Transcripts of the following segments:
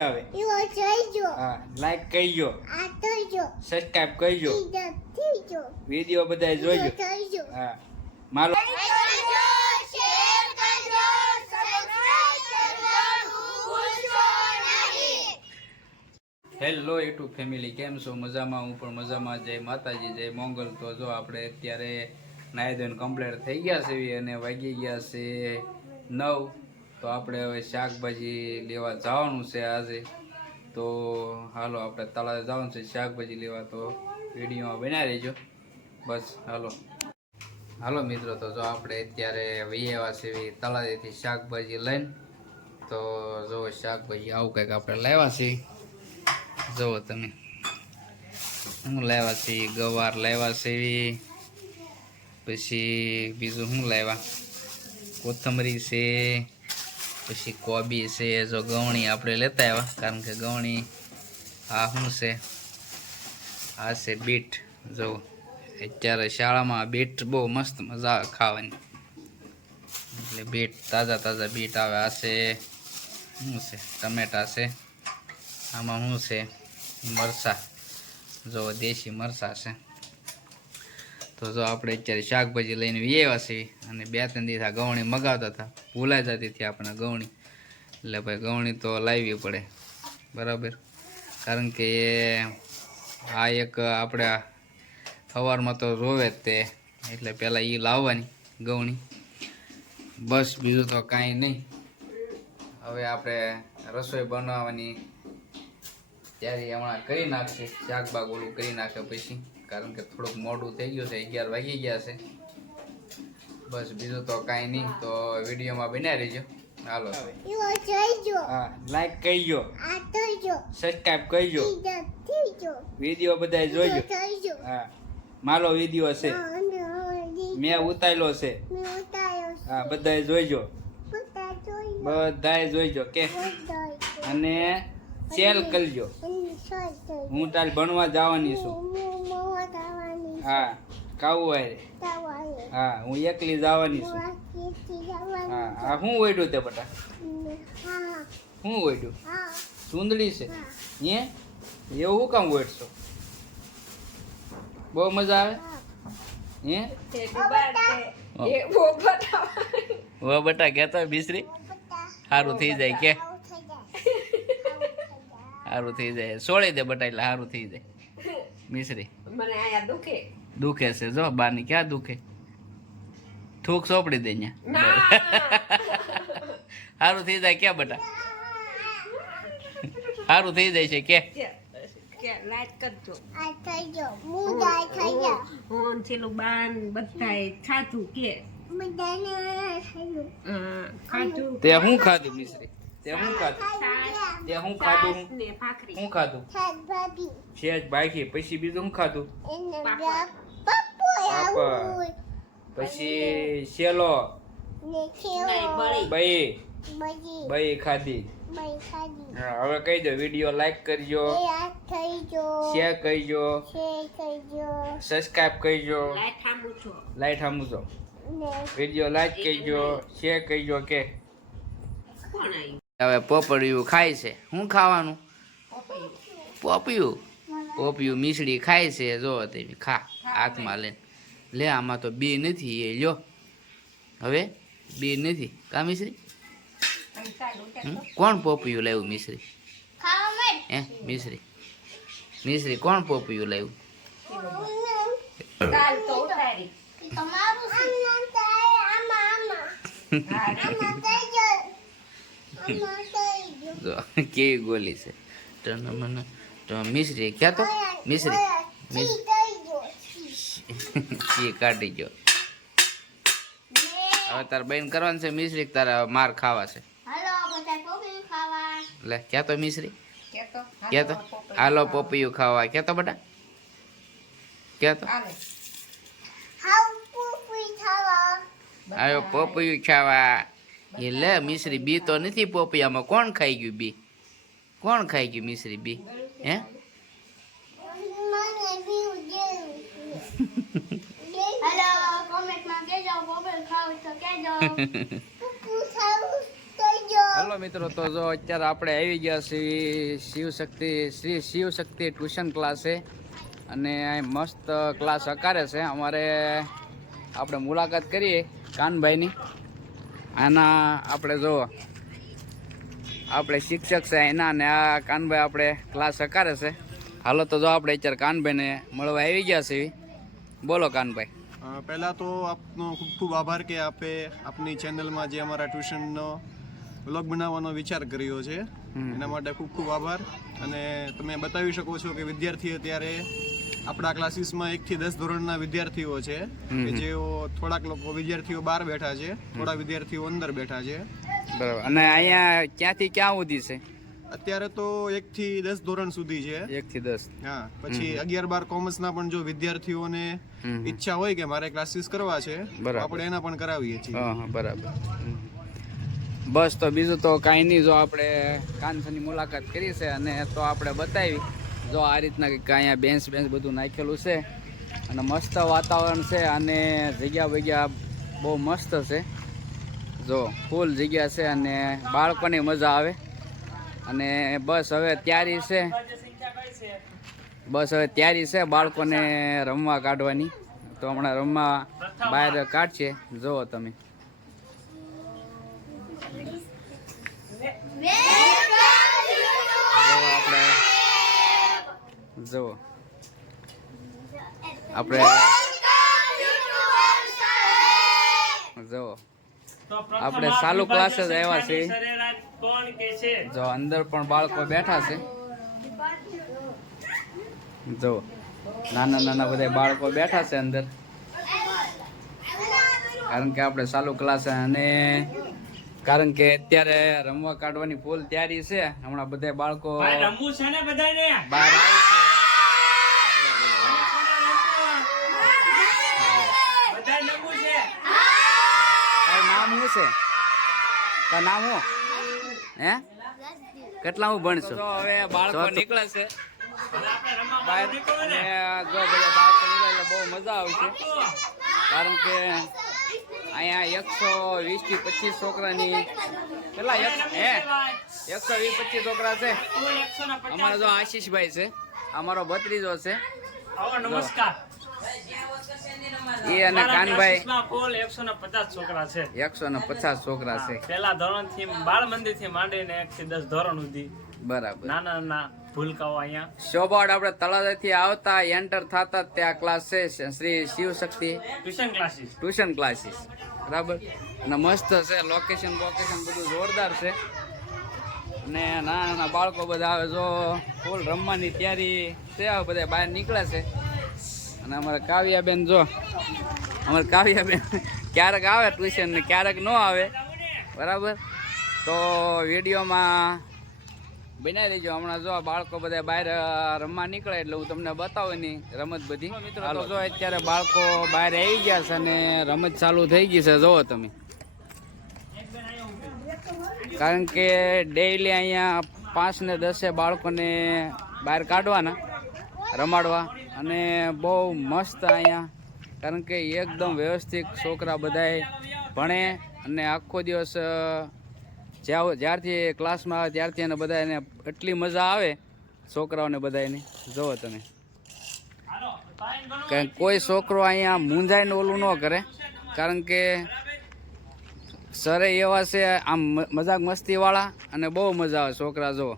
આવે. હા લાઈક કરજો. સબસ્ક્રાઇબ કરજો. વીડિયો બધા જોજો હા. નહીં. હેલો યુટ્યુબ ફેમિલી કેમ છો? મજામાં હું પણ મજામાં. જય માતાજી જય મોંગલ. તો જો આપણે અત્યારે નાહી ધોઈને કમ્પ્લેટ થઈ ગયા છે અને વાગી ગયા છે નવ. તો આપણે હવે શાકભાજી લેવા જવાનું છે આજે. તો હાલો, આપણે તળાવે જવાનું છે શાકભાજી લેવા. તો વિડીયોમાં બનાવી રહેજો. બસ, હાલો. હાલો મિત્રો, તો જો આપણે અત્યારે આવ્યા છે તળાવેથી શાકભાજી લઈને. તો જો શાકભાજી આવું કંઈક આપણે લાવ્યા છીએ. જુઓ તમે, હું લાવ્યા છે ગવાર લાવ્યા છે પછી બીજું શું લાવ્યા? કોથમરી છે પછી કોબી છે, જો ગવણી આપણે લેતા આવ્યા. કારણ કે ગવણી આ શું છે? આ છે બીટ. જો, અત્યારે શાળામાં બીટ બહુ મસ્ત મજા આવે ખાવાની. એટલે બીટ, તાજા તાજા બીટ આવે. આ છે, શું છે? ટમેટા છે. આમાં શું છે? મરસા જો, દેશી મરસા છે. તો જો આપણે અત્યારે શાકભાજી લઈને વ્યવા છીએ અને બે ત્રણ દિવસ આ ગવણી મગાવતા હતા. ભૂલાઈ જતી હતી આપણે ગવણી. એટલે ભાઈ ગવણી તો લાવવી પડે. બરાબર? કારણ કે આ એક આપણે સવારમાં તો રોવે જ તે. એટલે પહેલાં એ લાવવાની ગવણી. બસ બીજું તો કાંઈ નહીં. હવે આપણે રસોઈ બનાવવાની ત્યારે હમણાં કરી નાખશે. શાકબાગ ઓલું કરી નાખે પછી. કારણ કે થોડુંક મોડું થઈ ગયું છે અગિયાર વાગી ગયા છે. બસ બીજું તો કાંઈ નહીં તો વિડીયોમાં બન્યા રહેજો. હાલો. હા લાઈક કરજો. સબસ્ક્રાઈબ કહીજો કરજો. વીડિયો બધા જોઈજો હા મારો વીડિયો છે. મેં ઉતારેલો છે. ઉતાર્યો છે. હા બધાએ જોઈજો. બધાએ જોઈજો. કે. અને સેલ કરજો. હું તારે ભણવા જવાની છું. હા કાવું વાયરે હા હું એકલી જવાની છું. હા આ શું ઓઈડું તે બટા? શું ઓઈડું સુંદડી છે. હે. એવું કામ ઓઈડશો બહુ મજા આવે? હે. વો બટા કહેતો બિસરી? સારું થઈ જાય કે? સારું થઈ જાય. સોળી દે બટા એટલે સારું થઈ જાય. મિશ્રી. મને આયા દુખે? દુખે છે. જો બાની ક્યાં દુખે? થૂક સોપડી દે અહીંયા. સારું થઈ જાય ક્યાં બટા? સારું થઈ જાય છે કે? હું હા, તે શું ખાધું મિશ્રી? તે શું ખાધું? તે શું ખાધું? શું ખાધું? છેજ બાકી પછી બીજું શું ખાધું? પછી બળી. બઈ બઈ ખાધી. બઈ ખાધી. હા, હવે કહી દો વીડિયો લાઈક કરજો. શેર કરજો. સબસ્ક્રાઇબ કરજો. લાઈટ થાંભું છો. વીડિયો લાઈક કરજો. શેર કરજો કે કોણ આવ્યું હવે પોપડિયું ખાય છે. શું ખાવાનું? પપૈયું. પોપિયું. મીસડી ખાય છે. જો તે ખા હાથમાં લે લે આમાં તો બે નથી એ લ્યો. હવે બે નથી. કા મિશ્રી કોણ પોપિયું લાવ્યું મિશ્રી એ માંડ હે મિશ્રી મિશ્રી કોણ પોપિયું લાવ્યું? તમારું કેવી ગોલી છે? તો મને તો મિશ્રી ક્યાં તો? મિશ્રી એ કાઢી ગયો. હવે તાર બેન કરવાનું છે મિશ્રી તારા માર ખાવા છે? લે ક્યાં તો મિશ્રી? ક્યાં તો? હાલો પોપિયું ખાવા. ક્યાં તો બટા ક્યાં તો? આયો પોપિયું ખાવા. એ લે મિશ્રી બી તો નથી પોપિયામાં કોણ ખાઈ ગયું બી? કોણ ખાઈ ગયું મિશ્રી બી? હે? હાલો કોમેન્ટમાં કહેજો કોફી ખાવું તો કહેજો. પપ્પુ ખાવું થઈ ગયો હેલો મિત્રો તો જો અત્યારે આપણે આવી ગયા છીએ શિવશક્તિ શ્રી શિવશક્તિ ટ્યુશન ક્લાસે. અને અહીં મસ્ત ક્લાસ અકારે છે. અમારે આપણે મુલાકાત કરીએ કાનભાઈની. આના આપણે જો આપણે શિક્ષક છે એના ને આ કાનભાઈ આપણે ક્લાસ હકારે છે. હાલો તો જો આપણે અત્યારે કાનભાઈને મળવા આવી ગયા છે. બોલો કાનભાઈ. પહેલાં તો આપનો ખૂબ ખૂબ આભાર કે આપે આપની ચેનલમાં જે અમારા ટ્યુશનનો વ્લોગ બનાવવાનો વિચાર કર્યો છે. એના માટે ખૂબ ખૂબ આભાર. અને તમે બતાવી શકો છો કે વિદ્યાર્થીઓ અત્યારે આપણા ક્લાસીસમાં એકથી દસ ધોરણના વિદ્યાર્થીઓ છે કે જેઓ થોડાક લોકો વિદ્યાર્થીઓ બહાર બેઠા છે થોડા વિદ્યાર્થીઓ અંદર બેઠા છે. બરાબર. અને અહીંયા ક્યાંથી ક્યાં સુધી છે? અત્યારે તો એક થી દસ ધોરણ સુધી છે. એક થી દસ. હા પછી અગિયાર બાર કોમર્સના પણ જો વિદ્યાર્થીઓને. ઈચ્છા હોય કે મારે ક્લાસીસ કરવા છે આપણે એના પણ કરાવીએ છીએ. બરાબર. બસ તો બીજું તો કાંઈ નહીં. જો આપણે કાનસની મુલાકાત કરી છે અને તો આપણે બતાવી જો આ રીતના કંઈક અહીંયા બેન્ચ બેન્ચ બધું નાખેલું છે. અને મસ્ત વાતાવરણ છે અને જગ્યા વગ્યા બહુ મસ્ત છે. જો ફૂલ જગ્યા છે અને બાળકોની મજા આવે. અને બસ હવે તૈયારી છે. બસ હવે તૈયારી છે બાળકોને રમવા કાઢવાની. તો હમણાં રમવા બહાર કાઢશે જુઓ તમે જુઓ આપણે જુઓ. આપણે જવો આપણે ચાલુ ક્લાસ જ આવ્યા છીએ. જો અંદર પણ બાળકો બેઠા છે. જો નાના નાના બધા બાળકો બેઠા છે અંદર. કારણ કે આપણે ચાલુ ક્લાસ અને કારણ કે અત્યારે રમવા કાઢવાની ફૂલ તૈયારી છે. હમણાં બધા બાળકો રમવું છે ને બધાને બહાર આવે છે બધા રમવું છે તારું નામ શું છે? તારું નામ હું હે? કેટલા હું ભણશું? હવે બાળકો નીકળે છે. જો બધા બાળકો નીકળે એટલે બહુ મજા આવશે. કારણ કે અહીંયા એકસો વીસથી પચીસ છોકરાની કેટલા? એક- હે? એકસો વીસ પચીસ છોકરા છે. અમારો જો આશીષભાઈ છે. અમારો ભત્રીજો છે. નમસ્કાર. એ અને કાનભાઈ કુલ એકસો ને પચાસ છોકરા છે. એકસો ને પચાસ છોકરા છે. પહેલા ધોરણથી બાળ મંદિરથી માંડીને એક થી દસ ધોરણ સુધી. બરાબર. નાના નાના ભૂલકાઓ અહીંયા. શોભાડ આપણે તળાજાથી આવતા એન્ટર થતા ત્યાં ક્લાસ છે Shri Shivshakti tuition classes. Tuition classes. બરાબર? અને મસ્ત છે લોકેશન લોકેશન બધું જોરદાર છે. અને નાના નાના બાળકો બધા આવે જો ફૂલ રમવાની તૈયારી છે બધા બહાર નીકળે છે. અને અમારા કાવ્યાબેન જો. અમારે કાવ્યાબેન ક્યારેક આવે ટ્યુશન ને ક્યારેક ન આવે. બરાબર? તો વિડીયોમાં બનાવી દેજો. હમણાં જો બાળકો બધા બહાર રમવા નીકળે એટલે હું તમને બતાવું નહીં રમત બધી. મિત્રો તો જો અત્યારે બાળકો બહાર આવી ગયા છે અને રમત ચાલુ થઈ ગઈ છે. જુઓ તમે. કારણ કે ડેઈલી અહીંયા પાંચ ને દસે બાળકોને બહાર કાઢવાના રમાડવા. અને બહુ મસ્ત અહીંયા. કારણ કે એકદમ વ્યવસ્થિત છોકરા બધાય ભણે અને આખો દિવસ જ્યાં જ્યારથી ક્લાસમાં આવે ત્યારથી એને બધા એને એટલી મજા આવે છોકરાઓને બધાને જુઓ તમે. કારણ કોઈ છોકરો અહીંયા મૂંઝાઈને ઓલું ન કરે. કારણ કે સરે એવા છે, આમ મજાક મસ્તીવાળા અને બહુ મજા આવે છોકરા, જુઓ.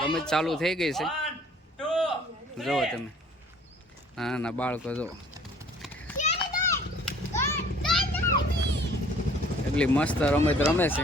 રમત ચાલુ થઈ ગઈ છે. જુઓ તમે. નાના નાના બાળકો જો. એટલી મસ્ત રમત રમે છે.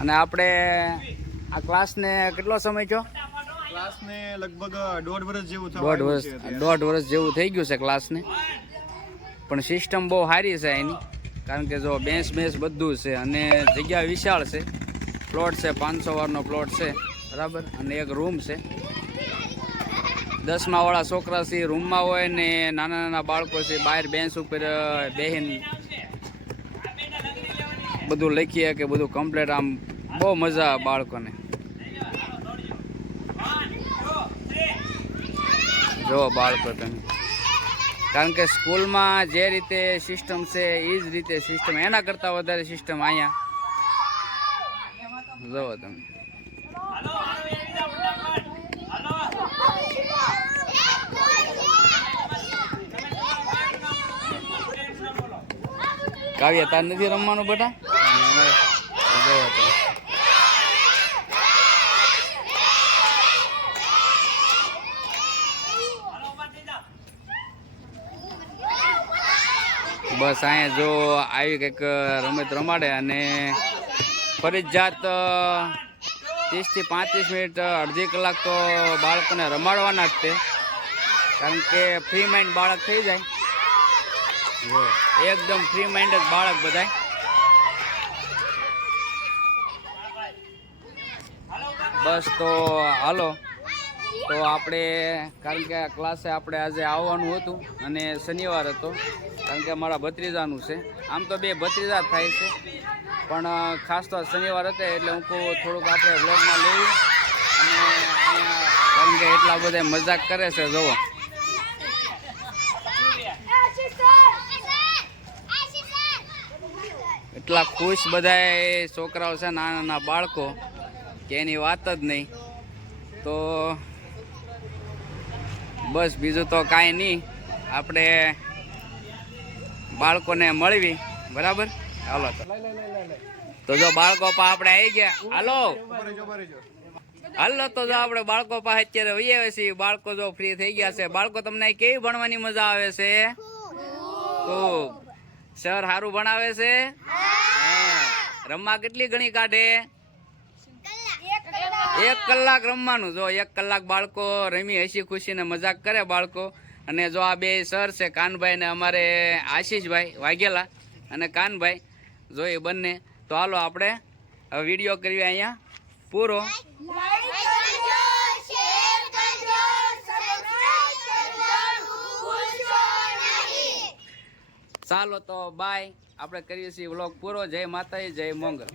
અને આપણે આ ક્લાસને કેટલો સમય છો ક્લાસને લગભગ દોઢ વર્ષ જેવું દોઢ વર્ષ દોઢ વર્ષ જેવું થઈ ગયું છે ક્લાસને. પણ સિસ્ટમ બહુ સારી છે એની. કારણ કે જો બેન્ચ બેન્ચ બધું છે અને જગ્યા વિશાળ છે. પ્લોટ છે પાંચસો વારનો પ્લોટ છે. બરાબર? અને એક રૂમ છે. દસમા વાળા છોકરા છે, રૂમમાં હોય ને નાના નાના બાળકો છે, બહાર બેન્ચ ઉપર બેહીન બધું લખીએ કે બધું કમ્પ્લીટ આમ બહુ મજા બાળકોને. જો બાળકો તમે. કારણ કે સ્કૂલમાં જે રીતે સિસ્ટમ છે એ જ રીતે સિસ્ટમ એના કરતાં વધારે સિસ્ટમ અહીંયા. જુઓ તમે. કાવ્ય તાર નથી રમવાનું બેટા? બસ અહીંયા જો આવી કંઈક રમત રમાડે અને ફરજિયાત ત્રીસથી પાંત્રીસ મિનિટ અડધી કલાક તો બાળકોને રમાડવાના જ તે કારણ કે ફ્રી માઇન્ડ બાળક થઈ જાય. એકદમ ફ્રી માઇન્ડ જ બાળક બધાય. બસ તો હાલો. તો આપણે, કારણ કે ક્લાસે આપણે આજે આવવાનું હતું અને શનિવાર હતો, કારણ કે મારા ભત્રીજાનું છે. આમ તો બે ભત્રીજા થાય છે, પણ ખાસ તો શનિવાર હતા એટલે હું થોડુંક આપણે વ્લોગમાં લઈએ. અને કારણ કે એટલા બધા મજાક કરે છે, જુઓ. એટલા ખુશ બધા છોકરાઓ છે, નાના નાના બાળકો, કે એની વાત જ નહીં. તો બસ બીજું તો કાંઈ નહીં. આપણે બાળકોને મળવી. બરાબર? હાલો તો. જો બાળકો પા આપણે આવી ગયા. હાલો. હાલો તો જો આપણે બાળકો પાસે અત્યારે હોઈએ છીએ. બાળકો જો ફ્રી થઈ ગયા છે. બાળકો તમને કેવી ભણવાની મજા આવે છે? ખૂબ. સર સારું ભણાવે છે. રમવા કેટલી ઘણી કાઢે? એક કલાક રમવાનું. જો એક કલાક બાળકો રમી હસી ખુશી ને મજાક કરે બાળકો. અને જો આ બે સર છે, કાનભાઈ ને અમારે આશીષભાઈ વાઘેલા અને કાનભાઈ, જો એ બંને. તો હાલો આપણે વીડિયો કરીએ અહીંયા પૂરો. ચાલો તો બાય. આપણે કરીએ છીએ વ્લોગ પૂરો. જય માતાજી જય મંગલ